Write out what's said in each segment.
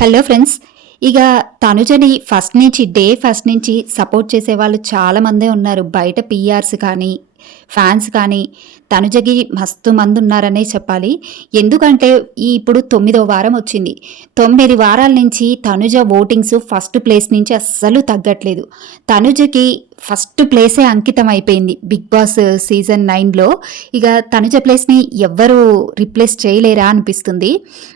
Hello friends. ఇక తనుజని first నుంచి support చేసేవాళ్ళు చాలామందే ఉన్నారు. బయట పీఆర్స్ కానీ, ఫ్యాన్స్ కానీ తనుజకి మస్తు మంది ఉన్నారనే చెప్పాలి. ఎందుకంటే ఇప్పుడు 9వ వారం వచ్చింది. 9 వారాల నుంచి తనుజ ఓటింగ్స్ ఫస్ట్ ప్లేస్ నుంచి అస్సలు తగ్గట్లేదు. తనుజకి ఫస్ట్ ప్లేసే అంకితం అయిపోయింది బిగ్ బాస్ సీజన్ 9లో. ఇక తనుజ ప్లేస్ని ఎవ్వరూ రిప్లేస్ చేయలేరా అనిపిస్తుంది.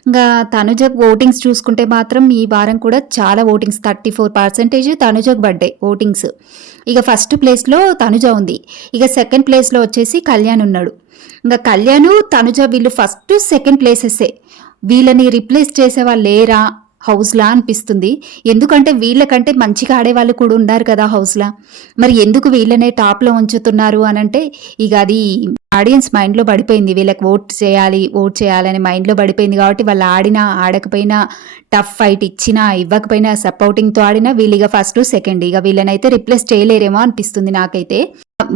ఇంకా తనుజ ఓటింగ్స్ చూసుకుంటే మాత్రం ఈ వారం కూడా చాలా ఓటింగ్స్ 34% తనుజకు పడ్డాయి ఓటింగ్స్. ఇక ఫస్ట్ ప్లేస్లో తనుజ ఉంది. ఇక సెకండ్ ప్లేస్లో వచ్చేసి కళ్యాణ్ ఉన్నాడు. ఇంకా కళ్యాణ్ తనుజ వీళ్ళు ఫస్ట్ సెకండ్ ప్లేసెసే. వీళ్ళని రిప్లేస్ చేసే వాళ్ళు లేరా హౌస్లా అనిపిస్తుంది. ఎందుకంటే వీళ్ళకంటే మంచిగా ఆడేవాళ్ళు కూడా ఉన్నారు కదా హౌస్లా. మరి ఎందుకు వీళ్ళనే టాప్లో ఉంచుతున్నారు అనంటే ఇక అది ఆడియన్స్ మైండ్లో పడిపోయింది. వీళ్ళకి ఓట్ చేయాలని మైండ్లో పడిపోయింది కాబట్టి వాళ్ళు ఆడినా ఆడకపోయినా, టఫ్ ఫైట్ ఇచ్చినా ఇవ్వకపోయినా, సపోర్టింగ్తో ఆడినా వీళ్ళు ఇక ఫస్ట్ సెకండ్. ఇక వీళ్ళనైతే రిప్లేస్ చేయలేరేమో అనిపిస్తుంది నాకైతే.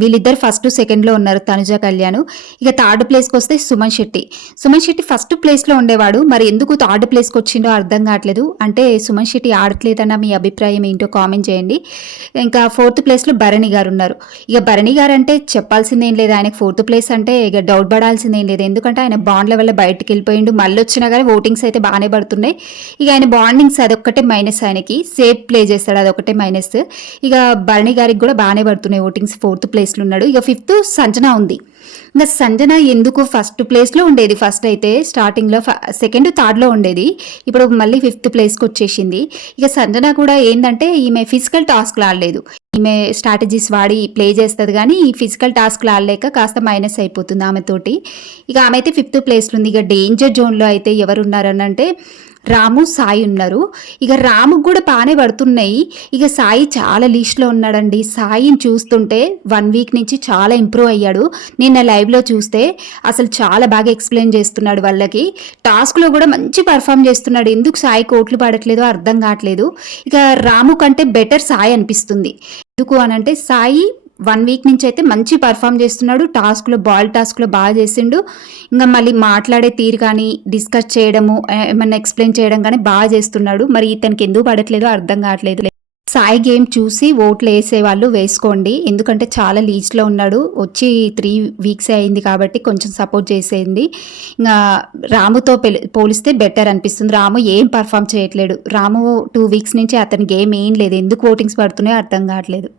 వీళ్ళిద్దరు ఫస్ట్ సెకండ్లో ఉన్నారు తనుజ కళ్యాణ్. ఇక థర్డ్ ప్లేస్కి వస్తే సుమన్ శెట్టి ఫస్ట్ ప్లేస్లో ఉండేవాడు. మరి ఎందుకు థర్డ్ ప్లేస్కి వచ్చిండో అర్థం కావట్లేదు. అంటే సుమన్ శెట్టి ఆడట్లేదన్న మీ అభిప్రాయం ఏంటో కామెంట్ చేయండి. ఇంకా ఫోర్త్ ప్లేస్లో భరణి గారు ఉన్నారు. ఇక భరణి గారు అంటే చెప్పాల్సిందేం లేదు. ఆయనకు ఫోర్త్ ప్లేస్ అంటే ఇక డౌట్ పడాల్సిందేం లేదు. ఎందుకంటే ఆయన బాండ్ల వల్ల బయటకు వెళ్ళిపోయిండు. మళ్ళీ వచ్చినా కానీ ఓటింగ్స్ అయితే బాగానే పడుతున్నాయి. ఇక ఆయన బాండింగ్స్ అదొక్కటే మైనస్. ఆయనకి సేఫ్ ప్లే చేస్తాడు, అదొకటే మైనస్. ఇక భరణి గారికి కూడా బాగానే పడుతున్నాయి ఓటింగ్స్. ఫోర్త్ ప్లేస్లో ఉన్నాడు. ఇక ఫిఫ్త్ సంజన ఉంది. ఇంకా సంజన ఎందుకు ఫస్ట్ ప్లేస్లో ఉండేది. ఫస్ట్ అయితే స్టార్టింగ్లో సెకండ్ థర్డ్లో ఉండేది. ఇప్పుడు మళ్ళీ ఫిఫ్త్ ప్లేస్కి వచ్చేసింది. ఇక సంజన కూడా ఏంటంటే ఈమె ఫిజికల్ టాస్క్లు ఆడలేదు. ఈమె స్ట్రాటజీస్ వాడి ప్లే చేస్తుంది కానీ ఈ ఫిజికల్ టాస్క్లు ఆడలేక కాస్త మైనస్ అయిపోతుంది ఆమెతోటి. ఇక ఆమె అయితే ఫిఫ్త్ ప్లేస్లో ఉంది. ఇక డేంజర్ జోన్లో అయితే ఎవరు ఉన్నారనంటే రాము, సాయి ఉన్నారు. ఇక రాముకు కూడా బాగానే పడుతున్నాయి. ఇక సాయి చాలా లీస్ట్లో ఉన్నాడండి. సాయిని చూస్తుంటే 1 వీక్ నుంచి చాలా ఇంప్రూవ్ అయ్యాడు. నిన్న లైవ్లో చూస్తే అసలు చాలా బాగా ఎక్స్ప్లెయిన్ చేస్తున్నాడు వాళ్ళకి. టాస్క్లో కూడా మంచి పర్ఫామ్ చేస్తున్నాడు. ఎందుకు సాయి కోట్లు పడట్లేదో అర్థం కావట్లేదు. ఇక రాము కంటే బెటర్ సాయి అనిపిస్తుంది. ఎందుకు అనంటే సాయి 1 వీక్ నుంచి అయితే మంచి పర్ఫామ్ చేస్తున్నాడు. బాల్ టాస్క్లో బాగా చేసిండు. ఇంకా మళ్ళీ మాట్లాడే తీరు కానీ, డిస్కస్ చేయడము, ఏమన్నా ఎక్స్ప్లెయిన్ చేయడం కానీ బాగా చేస్తున్నాడు. మరి ఇతనికి ఎందుకు పడట్లేదో అర్థం కావట్లేదు. సాయి గేమ్ చూసి ఓట్లు వేసేవాళ్ళు వేసుకోండి. ఎందుకంటే చాలా లీజ్లో ఉన్నాడు. వచ్చి 3 వీక్స్ అయింది కాబట్టి కొంచెం సపోర్ట్ చేసేయండి. ఇంకా రాముతో పోలిస్తే బెటర్ అనిపిస్తుంది. రాము ఏం పర్ఫామ్ చేయట్లేడు. రాము 2 వీక్స్ నుంచి అతని గేమ్ ఏం లేదు. ఎందుకు ఓటింగ్స్ పడుతున్నాయో అర్థం కావట్లేదు.